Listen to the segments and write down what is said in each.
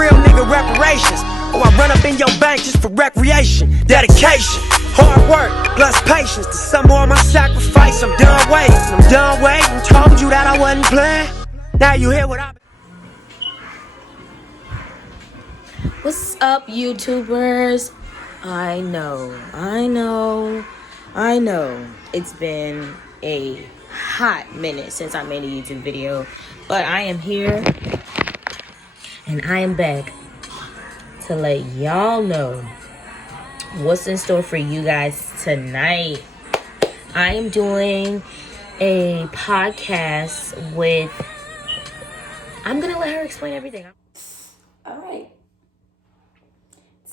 real nigga reparations. Or I run up in your bank just for recreation. Dedication, hard work, plus patience. To some more of my sacrifice, I'm done waiting. Told you that I wasn't playing. Now you hear what I... What's up, YouTubers? I know. It's been a hot minute since I made a YouTube video, but I am here and I am back to let y'all know what's in store for you guys tonight. I am doing a podcast with... I'm gonna let her explain everything. All right.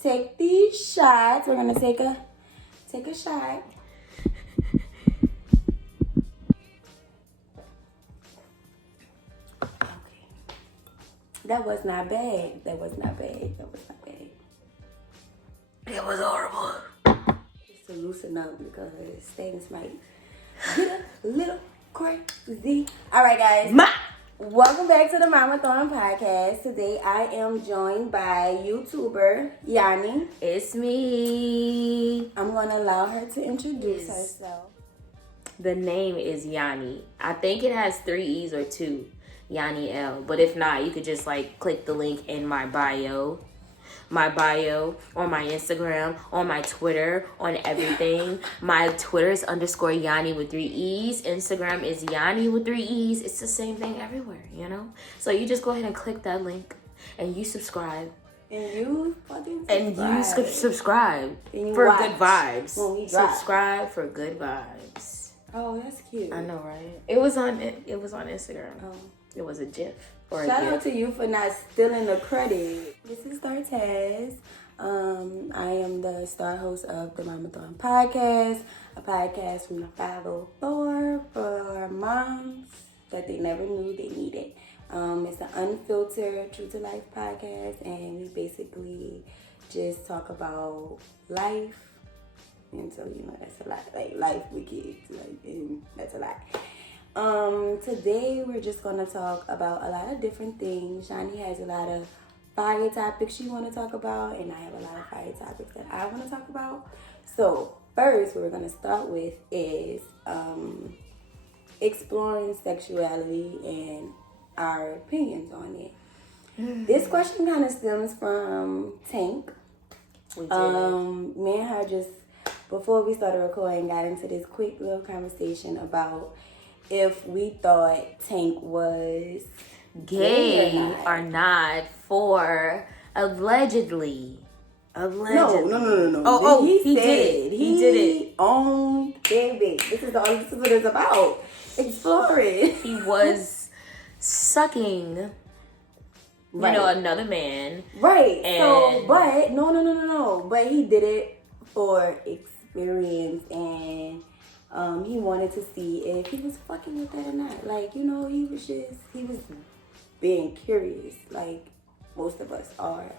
Take these shots. We're gonna take a shot. Okay. That was not bad. It was horrible. Just to loosen up because things might get a little crazy. All right, guys. Welcome back to the Momathon podcast. Today I am joined by YouTuber Yanni. It's me. I'm going to allow her to introduce herself. The name is Yanni. I think it has 3 E's or 2. Yanni L. But if not, you could just click the link in my bio. My bio, on my Instagram, on my Twitter, on everything. My Twitter is _Yanni with 3 E's. Instagram is Yanni with 3 E's. It's the same thing everywhere, you know? So you just go ahead and click that link and you subscribe. And you fucking subscribe. And you subscribe and you for watch good vibes. when we drop. Subscribe for good vibes. Oh, that's cute. I know, right? It was on Instagram. Oh. It was a GIF. Shout out to you for not stealing the credit. This is Dartez. I am the star host of the Momathon podcast, a podcast from the 504 for moms that they never knew they needed. It's an unfiltered, true to life podcast, and we basically just talk about life. And so, that's a lot. Like life with kids, and that's a lot. Today we're just gonna talk about a lot of different things. Yanni has a lot of fire topics she wanna talk about, and I have a lot of fire topics that I wanna talk about. So first, what we're gonna start with is exploring sexuality and our opinions on it. This question kind of stems from Tank. Me and her just before we started recording got into this quick little conversation about if we thought Tank was gay or not for allegedly. No. Oh, he did it. He did it. On baby. This is what it's about. Exploring. He was sucking another man. Right. And so but no. But he did it for experience, and he wanted to see if he was fucking with that or not. He was being curious, like most of us are,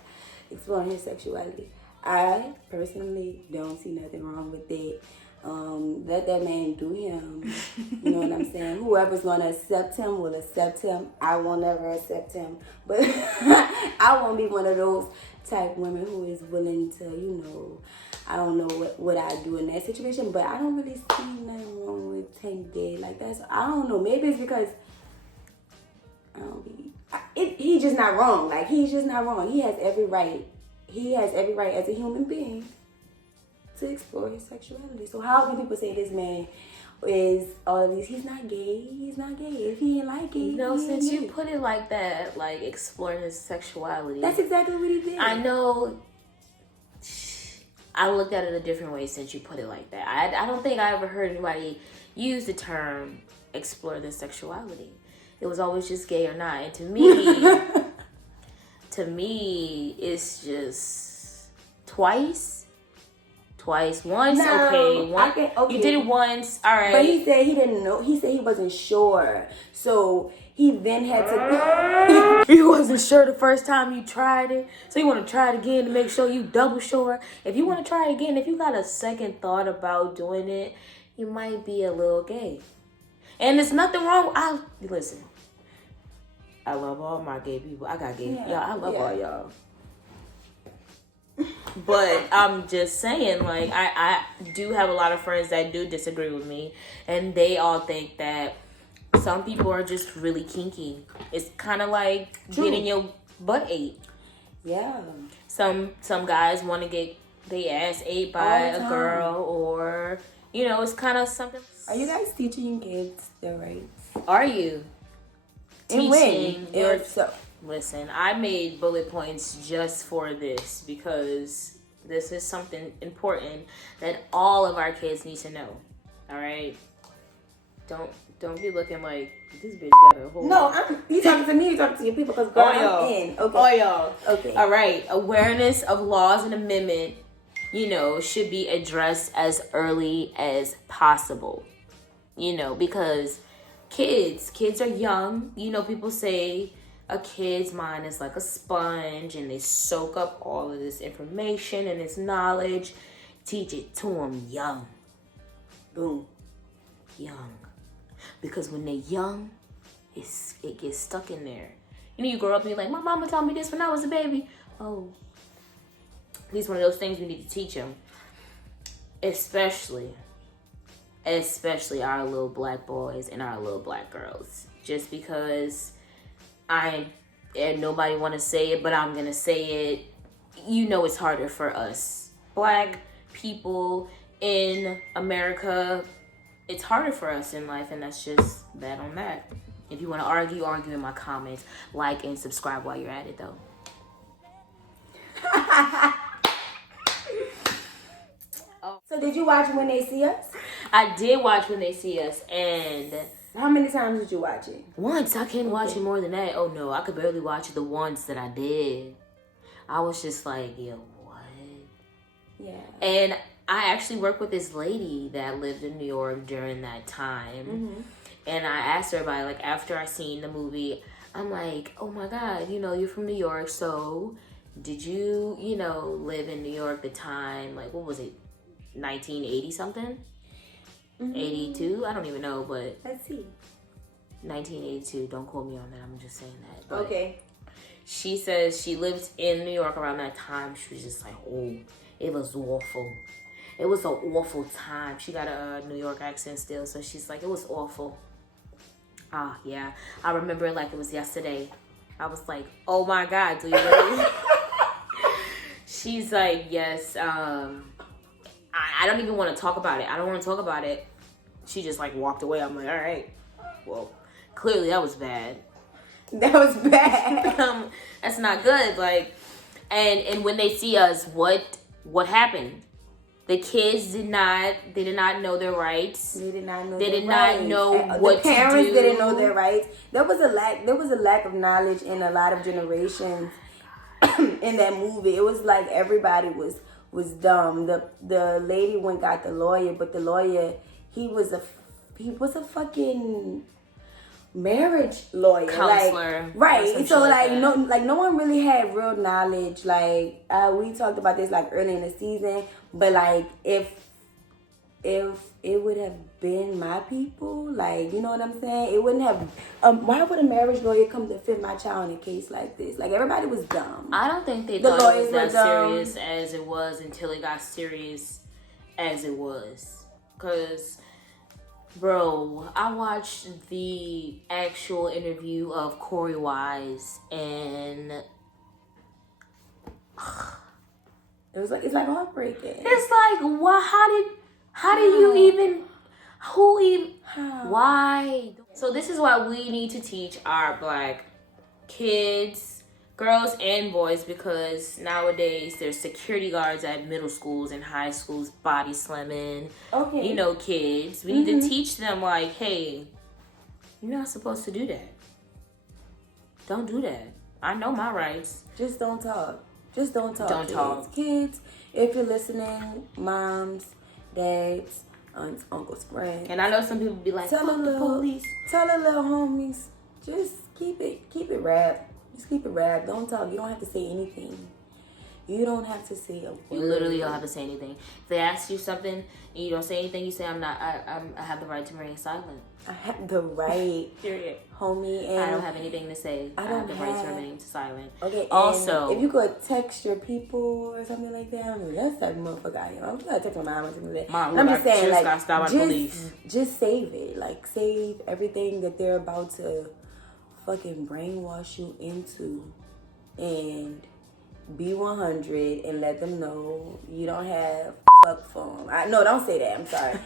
exploring his sexuality. I personally don't see nothing wrong with it. Let that man do him. You know what I'm saying? Whoever's gonna accept him will accept him. I will never accept him. But I won't be one of those type women who is willing to, I don't know what I do in that situation, but I don't really see nothing wrong with Tank Gay. I don't know. Maybe it's because he's just not wrong. He's just not wrong. He has every right. He has every right as a human being to explore his sexuality. So how can people say this man is all of these? He's not gay. He's not gay. If he ain't like it, since you put it like that, exploring his sexuality. That's exactly what he did. I know. I looked at it a different way since you put it like that. I don't think I ever heard anybody use the term explore their sexuality. It was always just gay or not. And to me, it's just twice. Once, okay. Okay. You did it once, all right. But he said he didn't know. He said he wasn't sure. So he then had to... He wasn't sure the first time you tried it. So you want to try it again to make sure you double sure. If you want to try it again, if you got a second thought about doing it, you might be a little gay. And there's nothing wrong. Listen, I love all my gay people. I got gay. Yeah. Y'all, I love Yeah. all y'all. But I'm just saying, like, I do have a lot of friends that do disagree with me, and they all think that some people are just really kinky. It's kind of like getting your butt ate. Yeah. Some guys want to get their ass ate by All the a time. girl, or you know, it's kind of something. Are you guys teaching your kids their rights? Are you And teaching when? your? If so. Listen, I made bullet points just for this because this is something important that all of our kids need to know. All right, don't be looking like this bitch got a whole. No, you talking to me. You talking to your people because girl, I'm in. Okay. Oh y'all. Okay. All right. Awareness of laws and amendment, should be addressed as early as possible. Because kids are young. People say a kid's mind is like a sponge and they soak up all of this information and this knowledge. Teach it to them young. Boom. Young. Because when they're young, it gets stuck in there. You grow up and you're like, my mama taught me this when I was a baby. Oh. These one of those things we need to teach them. Especially our little black boys and our little black girls. Just because and nobody want to say it, but I'm going to say it. It's harder for us. Black people in America, it's harder for us in life, and that's just that on that. If you want to argue in my comments. Like and subscribe while you're at it, though. So did you watch When They See Us? I did watch When They See Us, and How many times did you watch it? once. I can't watch it more than that. Oh, no. I could barely watch it the once that I did. I was just like, yo, what? Yeah. And I actually worked with this lady that lived in New York during that time. Mm-hmm. And I asked her about it, like, after I seen the movie, I'm like, oh my God, you're from New York, so did you, live in New York the time, like, what was it, 1980 something? Mm-hmm. 82? I don't even know, but... Let's see. 1982, don't quote me on that, I'm just saying that. But okay. she says she lived in New York around that time. She was just like, oh, it was awful. It was an awful time. She got a New York accent still, so she's like, it was awful. Yeah. I remember it like it was yesterday. I was like, oh my God, do you really? She's like, yes. I don't even want to talk about it. I don't want to talk about it. She just like walked away. I'm like, all right. Well, clearly that was bad. That was bad. That's not good. Like, and when they see us, what happened? The kids did not know their rights. They did not know. They did not know what to do. The parents didn't know their rights. There was a lack of knowledge in a lot of generations in that movie. It was like everybody was dumb. The lady went and got the lawyer, but the lawyer he was a fucking marriage lawyer, counselor, like, right? So like that. no one really had real knowledge. Like we talked about this like early in the season, but like if it would have been my people, like, you know what I'm saying, it wouldn't have. Why would a marriage lawyer come to defend my child in a case like this? Like everybody was dumb. I don't think they thought it was that serious as it was until it got serious as it was. Cause, bro, I watched the actual interview of Corey Wise, and it's like heartbreaking. It's like, why? How did you even? Who even? Why? So this is why we need to teach our black kids, girls and boys, because nowadays there's security guards at middle schools and high schools body slamming. Okay. Kids. We need to teach them like, hey, you're not supposed to do that. Don't do that. I know my rights. Just don't talk. Don't kids. Talk. Kids, if you're listening, moms, dads, aunts, uncles, friends. And I know some people be like, fuck the police. Tell the little homies, just keep it rap. Just keep it rap. Don't talk. You don't have to say anything. You don't have to say a word. You literally don't have to say anything. If they ask you something and you don't say anything, you say, I have the right to remain silent. I have the right, Period. homie. And I don't have anything to say. I have the right to remain silent. Okay, also, if you could text your people or something like that, I mean, that's the type of motherfucker I am. I'm gonna text my mom or something like that. Mom, I'm just saying, like, got stopped by police. Just save it. Like, save everything that they're about to fucking brainwash you into, and be 100 and let them know you don't have fuck phone. No, don't say that. I'm sorry.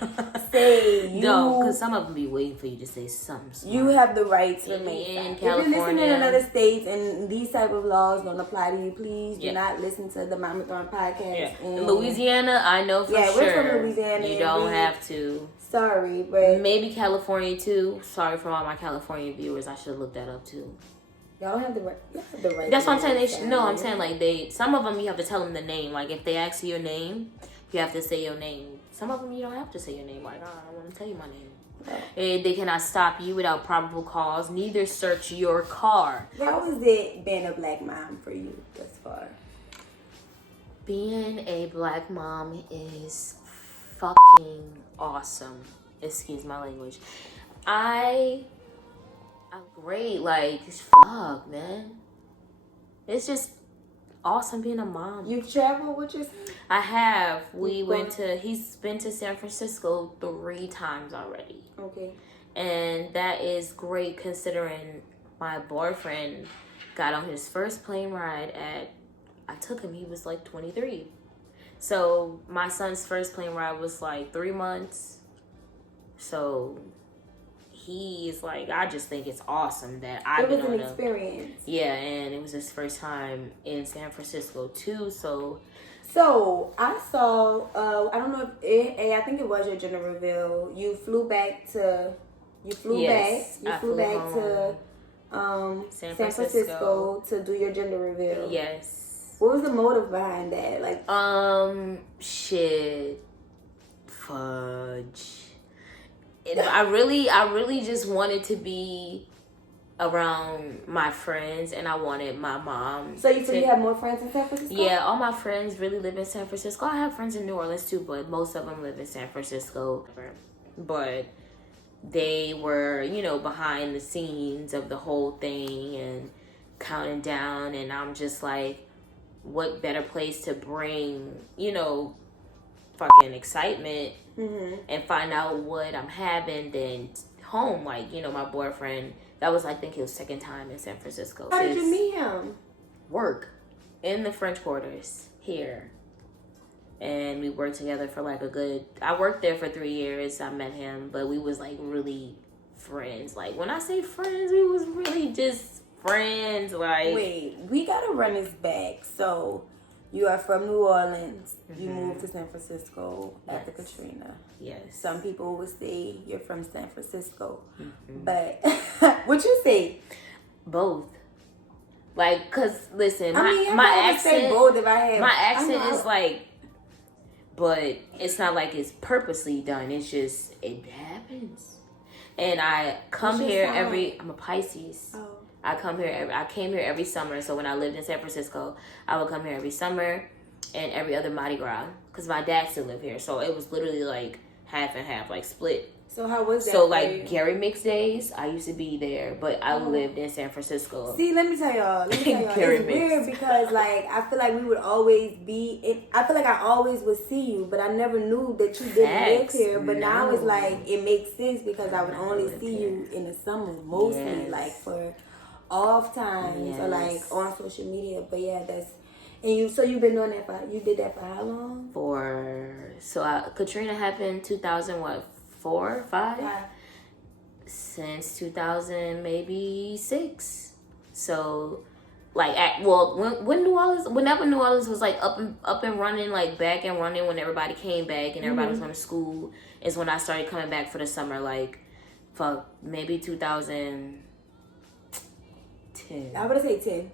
Say you. No, because some of them be waiting for you to say something smart. You have the right to remain in silent. California. If you're listening in other states and these type of laws don't apply to you, please do not listen to the Momathon podcast. Yeah. And In Louisiana, I know for sure. We're from Louisiana. You don't have to. Sorry, but maybe California too. Sorry for all my California viewers. I should have looked that up too. Y'all have the right. You have the right. That's what I'm saying. I'm saying like some of them you have to tell them the name. Like if they ask you your name, you have to say your name. Some of them you don't have to say your name. Like, I want to tell you my name. And they cannot stop you without probable cause. Neither search your car. How is it being a black mom for you thus far? Being a black mom is fucking awesome. Excuse my language. I'm great. Like, fuck, man. It's just awesome being a mom. You've traveled with your son? I have. He's been to San Francisco 3 times already. Okay. And that is great considering my boyfriend got on his first plane ride I took him, he was like 23. So my son's first plane ride was like 3 months. So he's like, I just think it's awesome that I've been on an experience. Yeah, and it was his first time in San Francisco too. So I saw. I don't know if I think it was your gender reveal. You flew back to. You flew back to San Francisco to do your gender reveal. Yes. What was the motive behind that? Like, shit, fudge. I really just wanted to be around my friends, and I wanted my mom. So you have more friends in San Francisco? Yeah, all my friends really live in San Francisco. I have friends in New Orleans too, but most of them live in San Francisco. But they were, behind the scenes of the whole thing and counting down, and I'm just like, what better place to bring, fucking excitement and find out what I'm having than home. Like, my boyfriend, that was, I think, his second time in San Francisco. How did you meet him? Work in the French Quarters here. And we worked together for like I worked there for 3 years. I met him, but we was like really friends. Like when I say friends, we was really just friends. Like, wait, we gotta run this back. So you are from New Orleans. You moved to San Francisco after Katrina. Yes. Some people would say you're from San Francisco. But what you say? Both. Like, cause listen, my accent. Say both if I have, my accent is like, but it's not like it's purposely done. It's just it happens. And I come here I'm a Pisces. Oh. I came here every summer. So when I lived in San Francisco, I would come here every summer and every other Mardi Gras because my dad still lived here. So it was literally like half and half, like split. So how was that? So like Gary Mix days, I used to be there, but I lived in San Francisco. See, let me tell y'all. It's weird because like I feel like we would always be. I feel like I always would see you, but I never knew that you didn't live here. But now it's like it makes sense because I would only see you in the summer mostly, like for off times or like on social media. But yeah, you've been doing that you did that for how long? Katrina happened 2004, 5? Yeah. Since 2000 maybe 6. So like whenever New Orleans was like up and running, like back and running, when everybody came back and everybody was going to school, is when I started coming back for the summer. Like maybe 2010. I would say 10.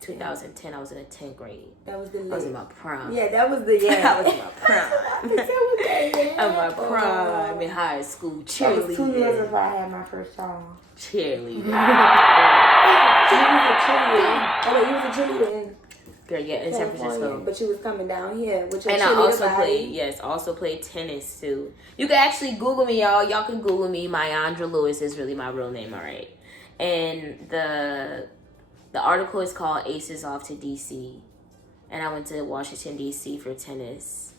2010, I was in the 10th grade. That was the I was in my prime. Yeah, that was the I was in my prime. I can tell that. I'm my prime in high school. Cheerleading. That was 2 years before I had my first child. Cheerleading. You was a cheerleader. Girl, yeah, in San Francisco. But you was coming down here with your and I also played tennis too. You can actually Google me, y'all. Y'all can Google me. Myandra Lewis is really my real name, all right. And the article is called Aces Off to DC. And I went to Washington, DC for tennis.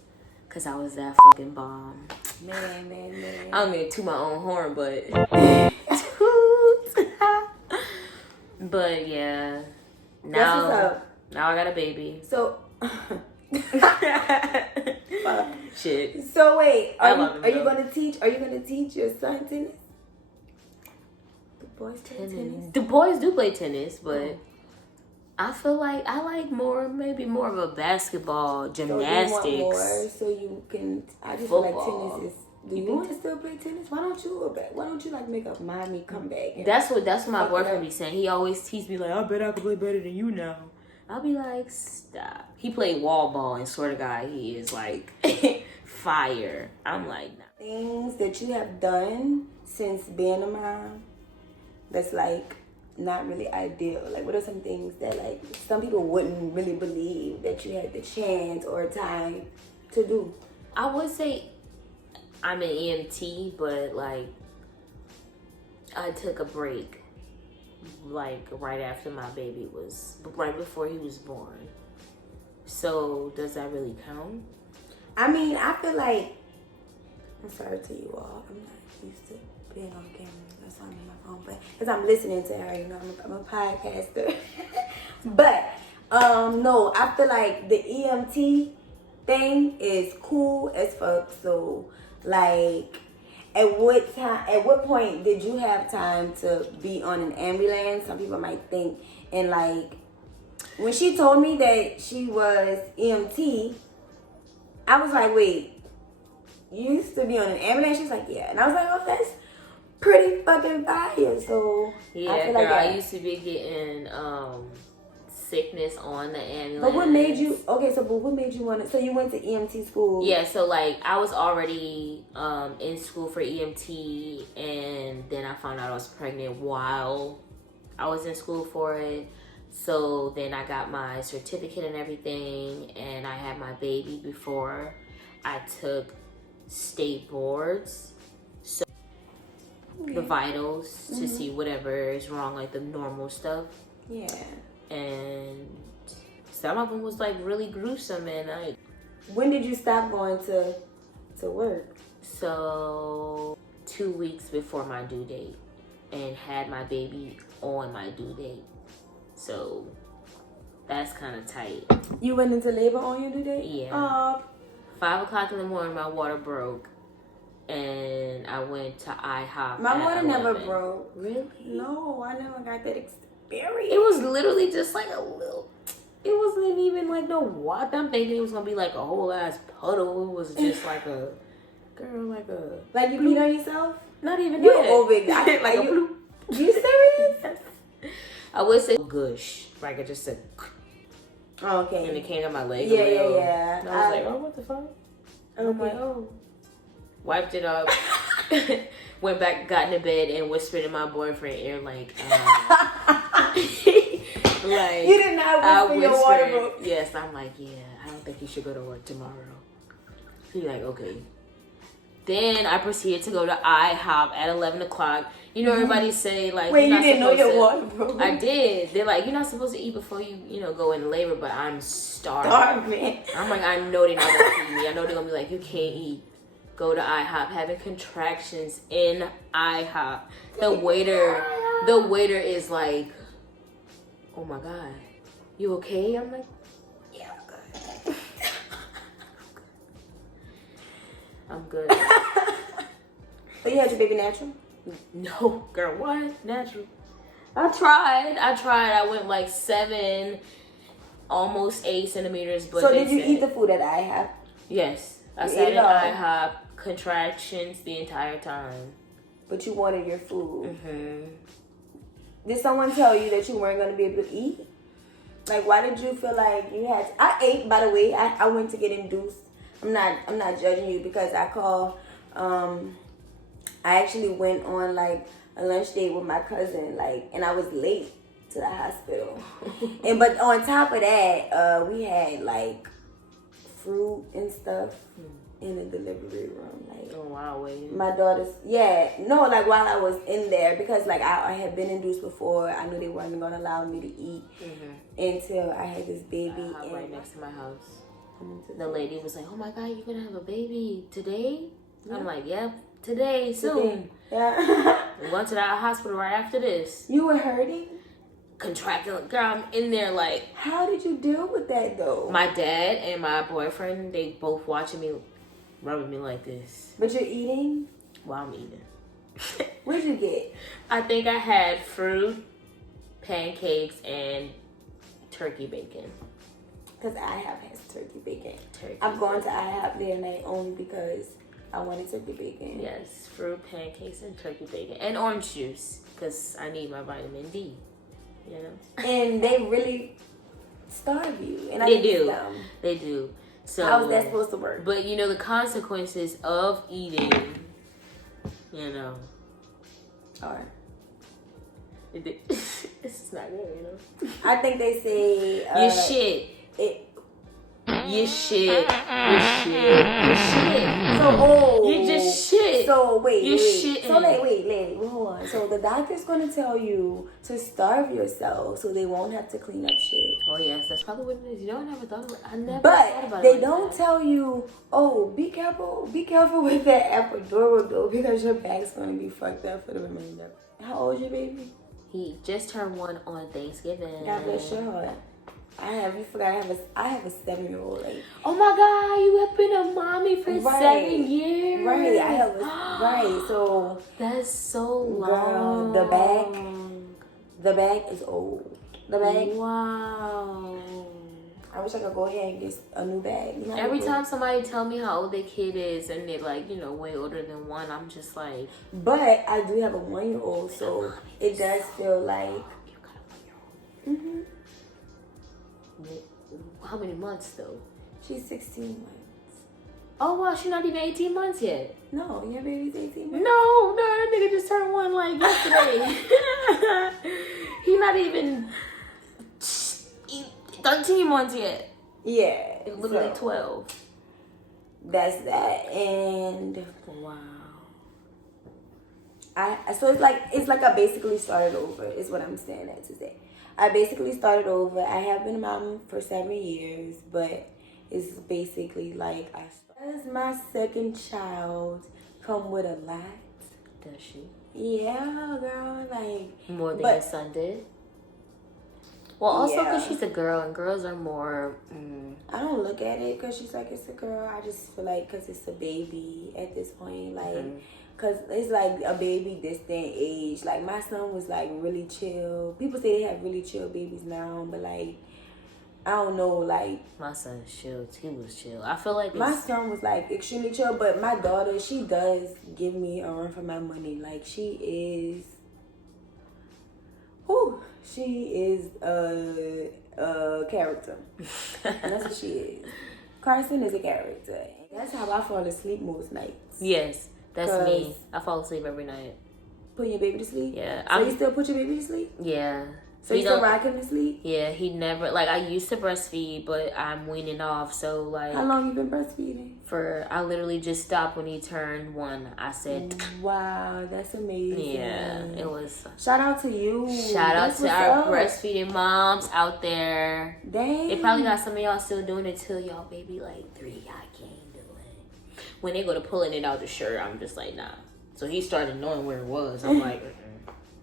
Because I was that fucking bomb. Man. I don't mean to toot my own horn, but... But, yeah. Now I got a baby. So... Shit. So, wait. Are you going to teach your son tennis? The boys play tennis? The boys do play tennis, but... I feel like I like maybe more of a basketball, gymnastics. So you want more, so you can. I just football. feel like tennis is. Do you want to still play tennis? Why don't you go back? Why don't you like make up mommy come back? That's what my boyfriend be saying. He always teases me like, I bet I can play better than you now. I'll be like, stop. He played wall ball, and swear to God, he is like fire. I'm like, nah. Things that you have done since being a mom, that's like. Not really ideal. Like, what are some things that like some people wouldn't really believe that you had the chance or time to do? I would say I'm an EMT, but like I took a break like right after my baby right before he was born. So does that really count? I mean, I feel like I'm sorry to you all. I'm not used to being on camera. That's why I'm on my phone, but because I'm listening to her, you know, I'm a podcaster. But no, I feel like the EMT thing is cool as fuck. So like, at what point did you have time to be on an ambulance? Some people might think, and like when she told me that she was EMT, I was like, wait, you used to be on an ambulance? She's like, yeah, and I was like, oh, that's pretty fucking fire. So yeah, I feel like girl, I used to be getting sickness on the ambulance. But what made you want to? So you went to EMT school? Yeah, so like I was already in school for EMT, and then I found out I was pregnant while I was in school for it. So then I got my certificate and everything, and I had my baby before I took state boards. The vitals to see whatever is wrong, like the normal stuff. Yeah. And some of them was like really gruesome, and when did you stop going to work? So 2 weeks before my due date, and had my baby on my due date. So that's kind of tight. You went into labor on your due date? Yeah. 5 o'clock in the morning, my water broke. And I went to IHOP. My water never broke. Really? No, I never got that experience. It was literally just like a little. It wasn't even like no water. I'm thinking it was gonna be like a whole ass puddle. It was just like a girl, like you peed on yourself. Not even you that. over it. Like a bloop. You serious? I would say gush. Like it just said. Oh, okay. And it came to my leg. Yeah. And I was like, oh, what the fuck? And I'm like, oh. Wiped it up, went back, got into bed, and whispered in my boyfriend's ear, like, like, you did not whisper your water broke. Yes, I'm like, yeah, I don't think you should go to work tomorrow. He's like, okay. Then I proceeded to go to IHOP at 11 o'clock. You know, everybody say, like, wait, you didn't know your water broke? I did. They're like, you're not supposed to eat before you go into labor, but I'm starving. I'm like, I know they're not going to feed me. I know they're going to be like, you can't eat. Go to IHOP, having contractions in IHOP. The waiter is like, oh my God, you okay? I'm like, yeah, I'm good. So you had your baby natural? No, girl, what? Natural. I tried. I went like 7, almost 8 centimeters. But so did you eat the food at IHOP? Yes. I sat in IHOP, contractions the entire time. But you wanted your food. Mm-hmm. Did someone tell you that you weren't going to be able to eat? Like, why did you feel like you had to? I ate, by the way. I went to get induced. I'm not judging you because I called. I actually went on like a lunch date with my cousin, like, and I was late to the hospital. But on top of that, we had like fruit and stuff in the delivery room. Like, oh wow, wait. my daughter's like while I was in there, because like I had been induced before. I knew they weren't gonna allow me to eat until I had this baby. Right next to my house. The lady was like, "Oh my God, you're gonna have a baby today?" Yeah. I'm like, "Yep, today, soon." Yeah. We went to that hospital right after this. You were hurting? Contracting, girl, I'm in there like. How did you deal with that though? My dad and my boyfriend, they both watching me, rubbing me like this. But you're eating? While I'm eating. What'd you get? I think I had fruit, pancakes, and turkey bacon. Because IHOP has turkey bacon. Turkey. I'm going to IHOP there night only because I wanted turkey bacon. Yes, fruit, pancakes, and turkey bacon. And orange juice, because I need my vitamin D. You know? And they really starve you. And they do. They do. So how is that supposed to work? But you know, the consequences of eating, you know. Are. It's not good, you know. I think they say you shit. You shit. So you just shit. So wait. Shitting. So wait, hold on. So the doctor's gonna tell you to starve yourself so they won't have to clean up shit. Oh yes, that's probably what it is. You know, I never thought about it. But they don't tell you, oh, be careful with that epidural though, because your back's gonna be fucked up for the remainder. How old is your baby? He just turned 1 on Thanksgiving. God bless your heart. I have a 7-year-old. Like, oh my God, you have been a mommy for 7 years. Right, right. So that's so long. Girl, the back is old. The bag. Wow. I wish I could go ahead and get a new bag. You know, every time somebody tell me how old their kid is and they're like, you know, way older than 1, I'm just like. But I do have a 1-year-old, so it does feel like. You got a 1-year-old. How many months though? She's 16 months. Oh wow, she's not even 18 months yet. No, your baby's 18 months. No, that nigga just turned 1 like yesterday. He not even 13 months yet. Yeah. Literally 12. That's that. And wow. So it's like I basically started over, is what I'm saying that to say. I basically started over. I have been a mom for 7 years, but it's basically like does my second child come with a lot? Does she? Yeah, girl. Like more than your son did. Well, also because she's a girl, and girls are more. I don't look at it because she's like it's a girl. I just feel like because it's a baby at this point, like. Because it's like a baby this day and age. Like, my son was, like, really chill. People say they have really chill babies now. But, like, I don't know, like... My son's chill. He was chill. I feel like my son was, like, extremely chill. But my daughter, she does give me a run for my money. Like, she is... She is a character. That's what she is. Carson is a character. That's how I fall asleep most nights. Yes. That's me. I fall asleep every night. Putting your baby to sleep? Yeah. So you still put your baby to sleep? Yeah. So you still rock him to sleep? Yeah, he never, like, I used to breastfeed, but I'm weaning off, so, like... How long you been breastfeeding? I literally just stopped when he turned 1. I said... Wow, that's amazing. Yeah, it was... Shout out to you. Shout out to our breastfeeding moms out there. Dang. They probably got some of y'all still doing it till y'all baby, like, 3. I can't do it. When they go to pulling it out the shirt, I'm just like, nah. So he started knowing where it was. I'm like...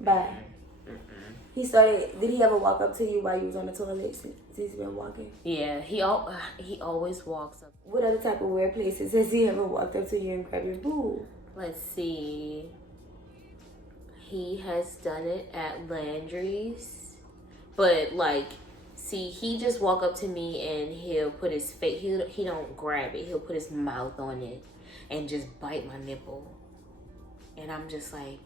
Bye. He started. Did he ever walk up to you while you was on the toilet since he's been walking? Yeah, he always walks up. What other type of weird places has he ever walked up to you and grabbed your boob? Let's see. He has done it at Landry's, but like, see, he just walk up to me and he'll put his face. He don't grab it. He'll put his mouth on it and just bite my nipple, and I'm just like.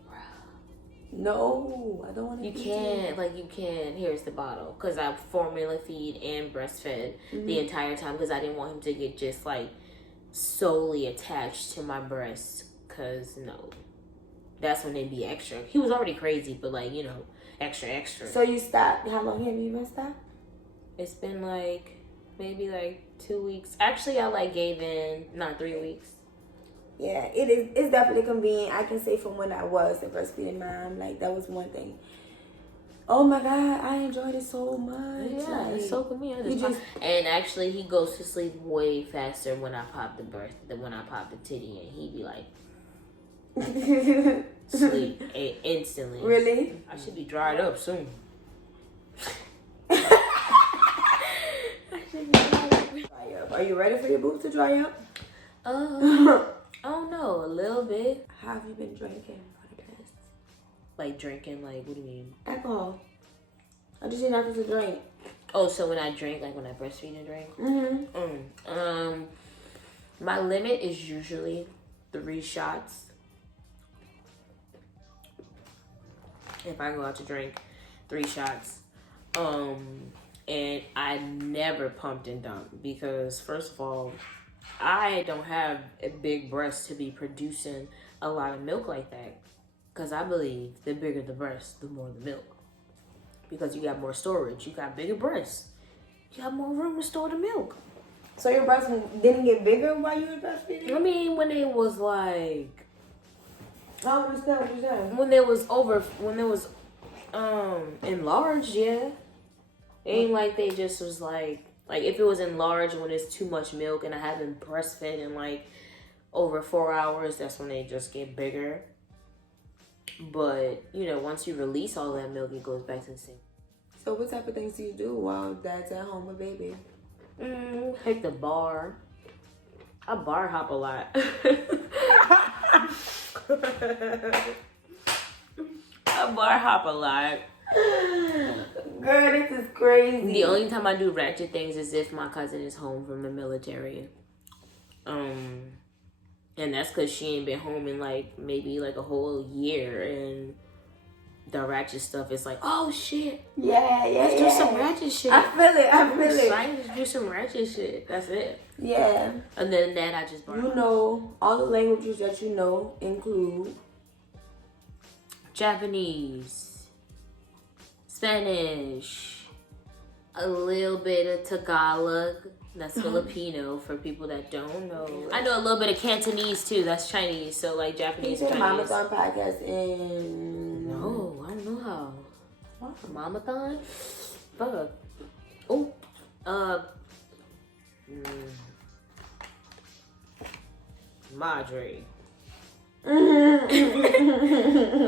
No, I don't want to. You can't. Here's the bottle. Because I formula feed and breastfed the entire time because I didn't want him to get just like solely attached to my breast. Because no, that's when it'd be extra. He was already crazy, but like, you know, extra. So you stopped. How long have you been stopped? It's been like maybe like 2 weeks. Actually, I like gave in, not 3 weeks. Yeah, it is. It's definitely convenient. I can say from when I was a breastfeeding mom, like that was one thing. Oh my God, I enjoyed it so much. Yeah, like, it's so convenient. And actually, he goes to sleep way faster when I pop the titty, and he be like sleep instantly. Really? I should be dried up soon. Are you ready for your boobs to dry up? I don't know, a little bit. How have you been drinking for the past? Like drinking, like what do you mean? Alcohol. I just need nothing to drink. Oh, so when I drink, like when I breastfeed and drink? Mm-hmm. My limit is usually 3 shots. If I go out to drink, 3 shots. And I never pumped and dumped because first of all, I don't have a big breast to be producing a lot of milk like that. Because I believe the bigger the breast, the more the milk. Because you got more storage. You got bigger breasts. You got more room to store the milk. So your breasts didn't get bigger while you were breastfeeding? I mean, when it was like... I don't understand what you're saying. When it was enlarged, yeah. It ain't like they just was like if it was enlarged when it's too much milk and I haven't breastfed in like over 4 hours, that's when they just get bigger. But, you know, once you release all that milk, it goes back to the same. So what type of things do you do while dad's at home with baby? Hit the bar. I bar hop a lot. I bar hop a lot. Girl, this is crazy. The only time I do ratchet things is if my cousin is home from the military. And that's because she ain't been home in like maybe like a whole year, and the ratchet stuff is like, oh shit, let's do some ratchet shit. I feel it. Let's do some ratchet shit. That's it. Yeah. And then that I just bar. You know, all the languages that you know include Japanese, Spanish, a little bit of Tagalog. That's Filipino for people that don't know. I know a little bit of Cantonese too. That's Chinese. So like Japanese and Chinese. Momathon podcast in... No, I don't know how. What? Momathon? Fuck. Oh. Madre.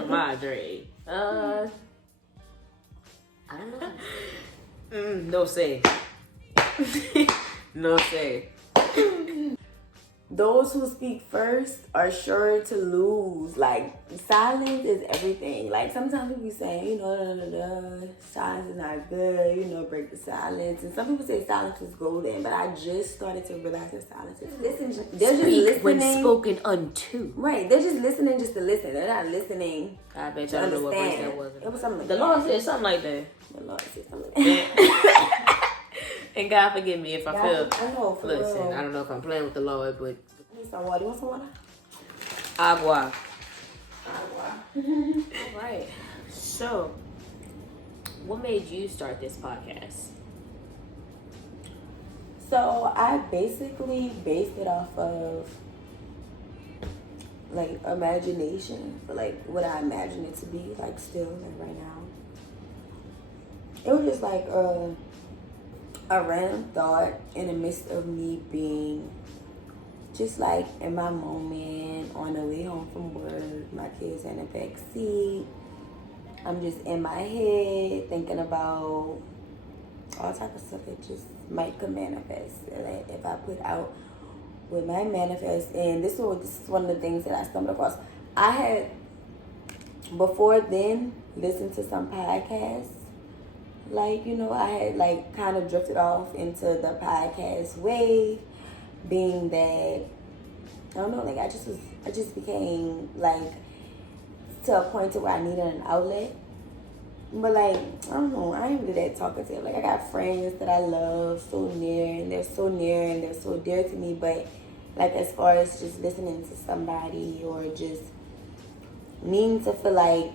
Madre. I don't know. No say. No say. Those who speak first are sure to lose. Like, silence is everything. Like, sometimes people be saying, you know, silence is not good, you know, break the silence. And some people say silence is golden, but I just started to realize that silence is listening. They're just listening. When spoken unto. Right, they're just listening just to listen. They're not listening. I bet you I don't know what verse that was. It was something like the Lord said something like that. The Lord said something like that. And God forgive me if I feel. I know, for listen, real. I don't know if I'm playing with the Lord, but. Need some water. You want some water? Agua. All right. So, what made you start this podcast? So, I basically based it off of like imagination for like what I imagine it to be like still like right now. It was just like a random thought in the midst of me being just like in my moment on the way home from work, my kids in the back seat. I'm just in my head thinking about all type of stuff that just might could manifest. Like if I put out what might manifest, and this is one of the things that I stumbled across. I had before then listened to some podcasts. Like, you know, I had like kind of drifted off into the podcast wave, being that I don't know, like I just became like to a point to where I needed an outlet. But like, I don't know, I ain't really that talkative. Like I got friends that I love so near and they're so dear to me, but like as far as just listening to somebody or just needing to feel like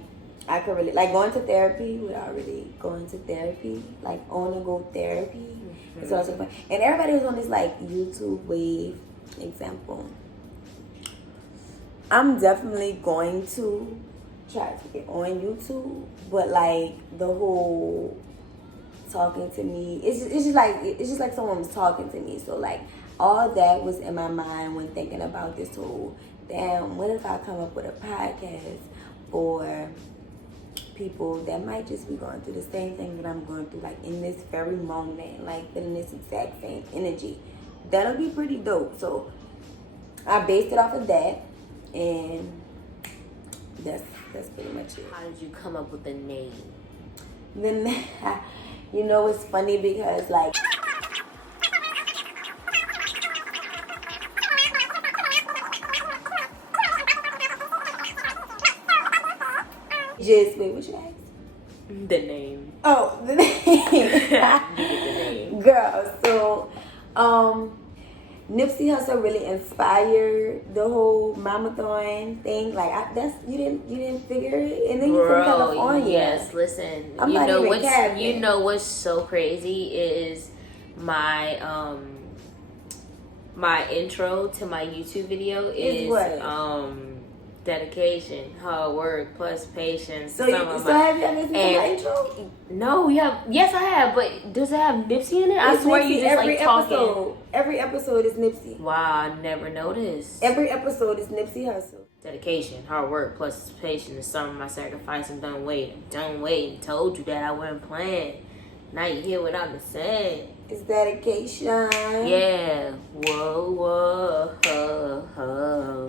I could really like going to therapy without really going to therapy, like on and go therapy. It's also fun. And everybody was on this like YouTube wave example. I'm definitely going to try to get on YouTube, but like the whole talking to me, it's just like someone was talking to me. So like all that was in my mind when thinking about this whole damn. What if I come up with a podcast for people that might just be going through the same thing that I'm going through, like in this very moment, like feeling this exact same energy? That'll be pretty dope. So I based it off of that, and that's pretty much it. How did you come up with the name? Then you know it's funny because like just wait, what you asked? The name. Oh, the name. You get the name. Girl, so Nipsey Hussle really inspired the whole Momathon thing. Like you didn't figure it, and then you from California. Yes, listen. I'm not even capping. You know what's so crazy is my my intro to my YouTube video is what? Dedication, hard work, plus patience. So have you ever listened to my intro? No, yes, I have. But does it have Nipsey in it? I swear you just like talking. Every episode is Nipsey. Wow, I never noticed. Every episode is Nipsey Hussle. Dedication, hard work, plus patience is some of my sacrifice. I'm done waiting. Done waiting. Told you that I wasn't playing. Now you hear what I'm saying. It's dedication. Yeah. Whoa, whoa, ho, ho.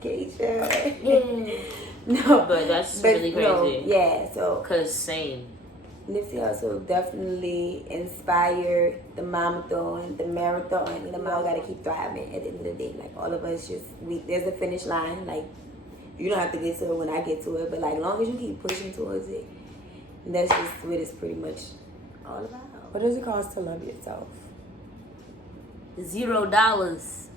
Dedication. Yeah. No, but that's really crazy. No, yeah, so cause same. Nipsey Hussle definitely inspired the Momathon, the marathon. You know, we all gotta keep thriving at the end of the day. Like all of us, there's a finish line. Like you don't have to get to it when I get to it, but like as long as you keep pushing towards it, that's just what it's pretty much all about. What does it cost to love yourself? $0,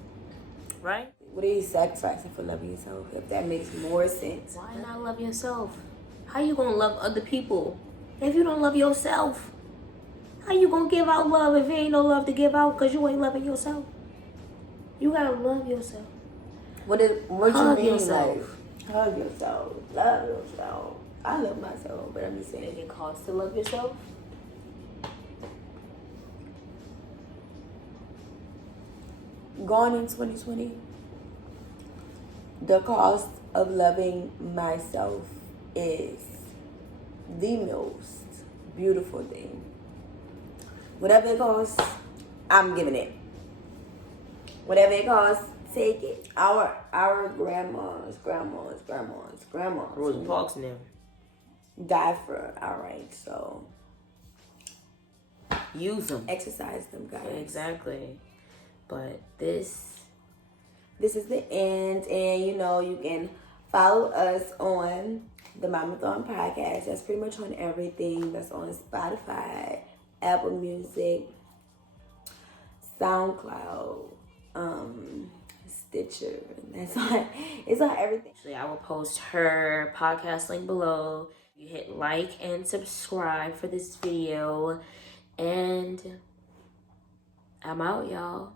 right? What are you sacrificing for loving yourself? If that makes more sense. Why not love yourself? How you gonna love other people if you don't love yourself? How you gonna give out love if there ain't no love to give out because you ain't loving yourself? You gotta love yourself. What Hug you mean? yourself. Like, hug yourself. Love yourself. I love myself, but I'm just saying. Does it cost to love yourself? Going in 2020, the cost of loving myself is the most beautiful thing. Whatever it costs, I'm giving it. Whatever it costs, take it. Our grandmas. Rosa Parks now. Die for our rights, so use them. Exercise them, guys. Exactly. But this is the end, and you know you can follow us on the Momathon podcast. That's pretty much on everything. That's on Spotify, Apple Music, SoundCloud, Stitcher. It's on everything. Actually, I will post her podcast link below. You hit like and subscribe for this video, and I'm out, y'all.